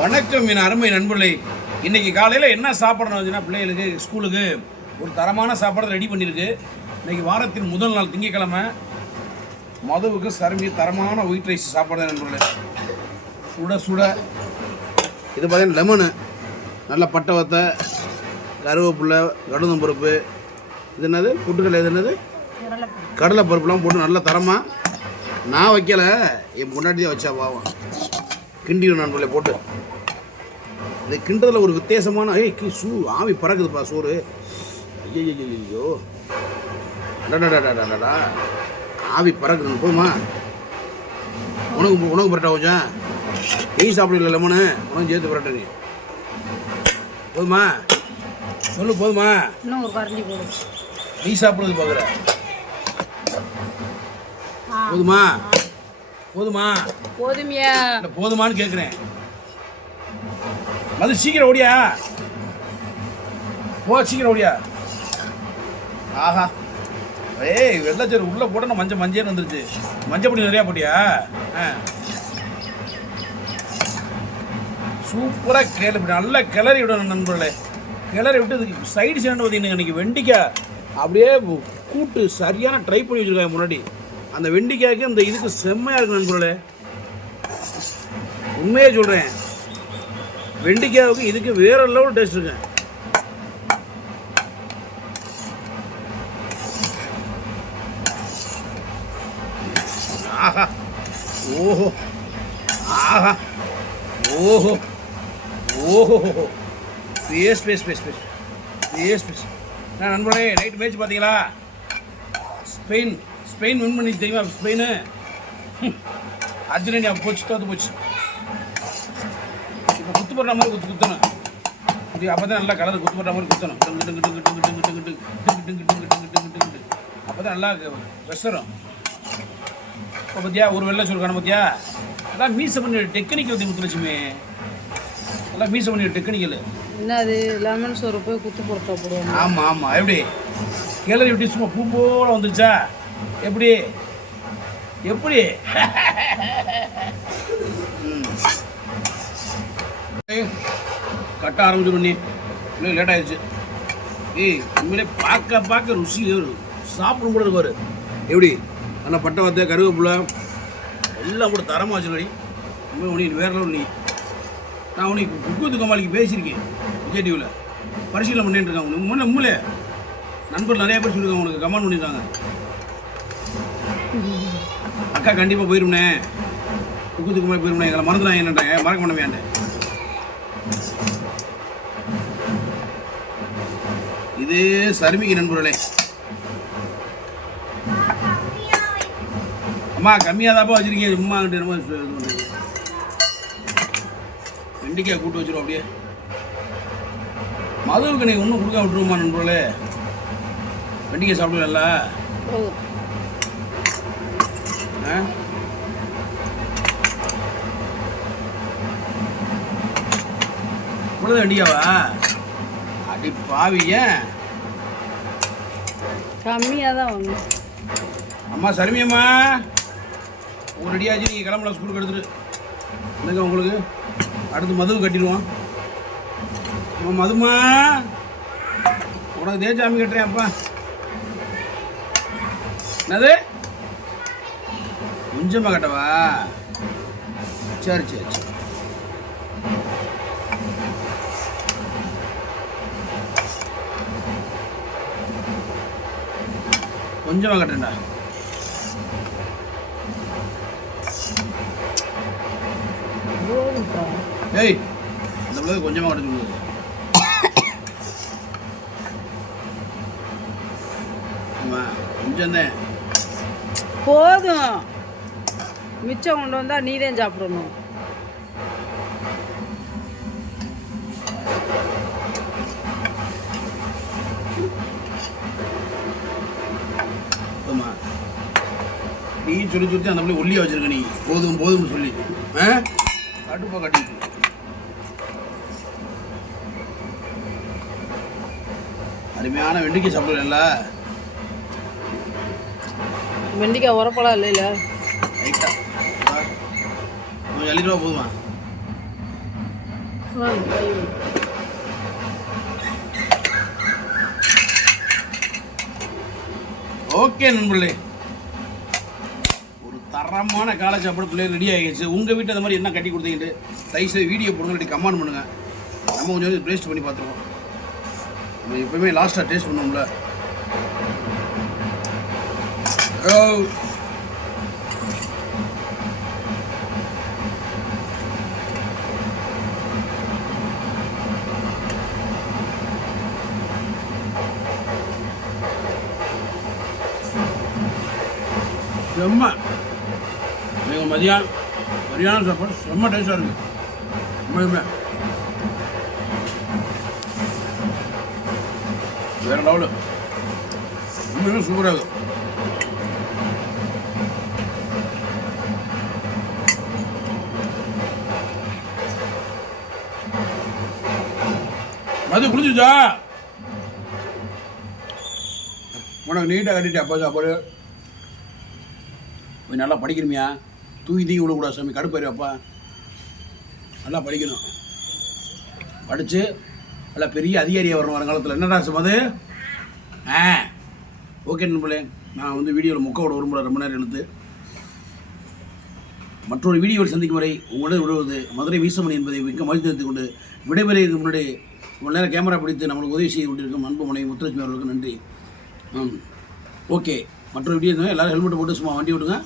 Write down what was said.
வணக்கம் என் அருமை நண்பர்களே. இன்றைக்கி காலையில் என்ன சாப்பிடணும் வச்சுன்னா பிள்ளைகளுக்கு ஸ்கூலுக்கு ஒரு தரமான சாப்பாடு ரெடி பண்ணியிருக்கு. இன்றைக்கி வாரத்தின் முதல் நாள் திங்கக்கிழமை. மதுவுக்கு சருமி தரமான ஒயிட் ரைஸ் சாப்பாடு நண்பர்களே. சுட சுட இது பார்த்தீங்கன்னா லெமனு, நல்ல பட்டை வத்தை, கருவேப்பிலை, கடுதம் பருப்பு, இது என்னது புட்டுக்கடலை, இது என்னது கடலை பருப்புலாம் போட்டு நல்ல தரமாக. நான் வைக்கலை, என் முன்னாடி தான் வச்சா பாவம் கிண்டிடும் நண்பர்களே. போட்டு இந்த கிண்டதில் ஒரு வித்தியாசமான ஆவி பறக்குதுப்பா சோறு. ஐயோ டடா ஆவி பறக்குது. போதுமா? உனக்கு பரட்டா கொஞ்சம் நெய் சாப்பிடல, லெமனு உனக்கு சேர்த்து பரட்ட. நீ போதுமா? சொல்லு போதுமா? இன்னும் ஒரு கரண்டி போடு. நெய் சாப்பிடுறது பார்க்குற. போதுமா? போதுமா? போதுமியா? போதுமான்னு கேட்குறேன். அது சீக்கிரம் ஓடியா, சீக்கிரம் ஓடியா. ஆஹா, வெள்ளச்சேரி உள்ளே போட்டோன்னா மஞ்சள் வந்துருச்சு. மஞ்சள் பொடி நிறையா போட்டியா? சூப்பராக நல்லா கிளறி விடணும் நண்பர்களே. கிளறி விட்டு இதுக்கு சைடு சேர்ந்து பார்த்தீங்கன்னா இன்றைக்கி வெண்டிக்காய் அப்படியே கூட்டு சரியான ட்ரை பண்ணி வச்சுருக்காங்க முன்னாடி. அந்த வெண்டிக்காய்க்கு அந்த இதுக்கு செம்மையாக இருக்கு நண்பர்களே. உண்மையே சொல்கிறேன், வெண்டிக்காய்க்கு இதுக்கு வேற லெவல் டேஸ்ட் இருக்கு. ஆஹா, ஓஹோ, ஆஹா, ஓஹோ, ஓஹோ, பேஸ் பேஸ் பேஸ் பேஸ் பேஸ் பேஸ். நண்பர்களே, நைட்டு மேட்ச் பார்த்தீங்களா? ஸ்பெயின் வின் பண்ணி தெரியுமா? ஸ்பெயின் அர்ஜென்டினா போச்சு, தோற்று போச்சு. இப்போ குத்து போடுற மாதிரி குத்தணும். இது அப்போ தான் நல்லா கலர் குத்து போடுற மாதிரி குத்தணும். அப்போ தான் நல்லா வெசரும். இப்போ பார்த்தியா ஒரு வெள்ளை சோறு காணும் பார்த்தியா? அதான் மீசை பண்ணி டெக்னிக்கல் வந்து முத்துலட்சுமி, எல்லாம் மீசை பண்ணி டெக்னிக்கல். என்ன அது லெமன் சோறு போய் குத்து போட்டா போடுவாங்க. ஆமாம் ஆமாம். எப்படி கிளறி விட்டு சும்மா பூ போல வந்துருச்சா? எப்படி எப்படி கட்ட ஆரம்பிச்சு பண்ணி இன்னும் லேட் ஆயிடுச்சு. உண்மையிலே பார்க்க ருசி சாப்பிடும் கூட இருப்பார். எப்படி நல்லா பட்டை வத்தை, கருவேப்பிலை எல்லாம் கூட தரமாக வச்சுருக்கடி. உண்மை உனி வேற லெவல். நீ நான் உனக்கு குக்கு கமாலிக்கு பேசியிருக்கேன் விஜய் டிவியில், பரிசீலனை பண்ணிட்டு இருக்காங்க. உண்மை உண்மையிலே நண்பர் நிறைய பேர் சொல்லியிருக்காங்க, உனக்கு கமெண்ட் பண்ணியிருக்காங்க. அக்கா கண்டிப்பாக போயிருந்தே, குக்குத்துக்கு மாதிரி போயிருந்தேன், எங்களை மறந்துடாங்க என்னட்டாங்க, மறக்க மாட்டேன். இது சருமிக்கு நண்பர்களே. அம்மா கம்மியாக தாப்பா வச்சுருக்கீங்க, சும்மா இது பண்ணுறீங்க. வெண்டிக்காய் கூட்டு வச்சுருவோம் அப்படியே. மதுவுக்கு நீங்கள் ஒன்றும் கொடுக்க விட்டுருவோமா நண்பர்களே? வெண்டிக்காய் சாப்பிடுவீங்களா? இவ்வளோ வெண்டிக்காவா? அடி பாவிய, கம்மியாக தான் வாங்க. அம்மா சருமியம்மா ஒரு ரெடியாச்சு, நீங்கள் கிளம்பலாம் ஸ்கூலுக்கு எடுத்துட்டு. இல்லைங்க உங்களுக்கு அடுத்து மதுவு கட்டிடுவோம். அம்மா மதுமா உனக்கு தேஜாமி கட்டுறேன். அப்பா என்னது கொஞ்சமாக கட்டவா? சரி சரி சரி. கொஞ்சமாக கட்டுறேன்டா. ஏய் இந்த பிள்ளை கொஞ்சமாக கட்ட சொல்லுது. கொஞ்சம்தான் போதும். மிச்சம் கொண்டு வந்தா நீ தான் சாப்பிடணும். நீ சொல்லி அந்த பிள்ளை ஒல்லியாக வச்சிருக்க. நீ போதும் போதும்னு சொல்லி கட்டுப்பா கட்டிட்டு அருமையான வெண்டிக்காய் சாப்பிடல. வெண்டிக்காய் உரப்பலாம் இல்லைல்ல? ரைட்டா கொஞ்சம் எழுதிட்டு போதுமா? ஓகே நண்பர்களே, ஒரு தரமான காலை சாப்பாடு பிள்ளைகள் ரெடி ஆகிடுச்சு. உங்கள் வீட்டில் அந்த மாதிரி என்ன கட்டி கொடுத்தீங்கட்டு தயவுசெய்து வீடியோ போடுங்க, இல்லாட்டி கமெண்ட் பண்ணுங்கள். நம்ம கொஞ்சம் டேஸ்ட் பண்ணி பார்த்துருவோம். நம்ம எப்பவுமே லாஸ்ட்டாக டேஸ்ட் பண்ணுவோம்ல. செம்ம நீங்கள் மதியானம் சாப்பாடு செம்ம டேஸ்டாக இருக்குது. உண்மையுமே வேறு லெவலு, உண்மையுமே சூப்பராக இருக்குது. அது குளிச்சுச்சா உனக்கு நீட்டாக கட்டிட்டு அப்பா சாப்பாடு. கொஞ்சம் நல்லா படிக்கணுமியா, தூக்கி விடக்கூடாது சாமி, கடுப்பாரு அப்பா. நல்லா படிக்கணும், படித்து நல்லா பெரிய அதிகாரியாக வரணும் வருங்காலத்தில். என்னடா அது? ஓகே நண்பர்களே, நான் வந்து வீடியோவில் முக்கோட விரும்புகிறேன். ரொம்ப நேரம் எழுத்து மற்றொரு வீடியோவில் சந்திக்கும் வரை உங்களிடம் விடுவது மதுரை வீசமணி என்பதை மிக்க மகிழ்ச்சி தெரிவித்துக் கொண்டு விடைபெறுவதற்கு முன்னாடி இவ்வளோ நேரம் கேமரா பிடித்து நம்மளுக்கு உதவி செய்து கொண்டிருக்கும் அன்பு மனைவி முத்துலட்சுமி அவர்களுக்கு நன்றி. ஓகே, மற்றொரு வீடியோ எல்லோரும் ஹெல்மெட் போட்டு சும்மா வண்டி விடுங்க.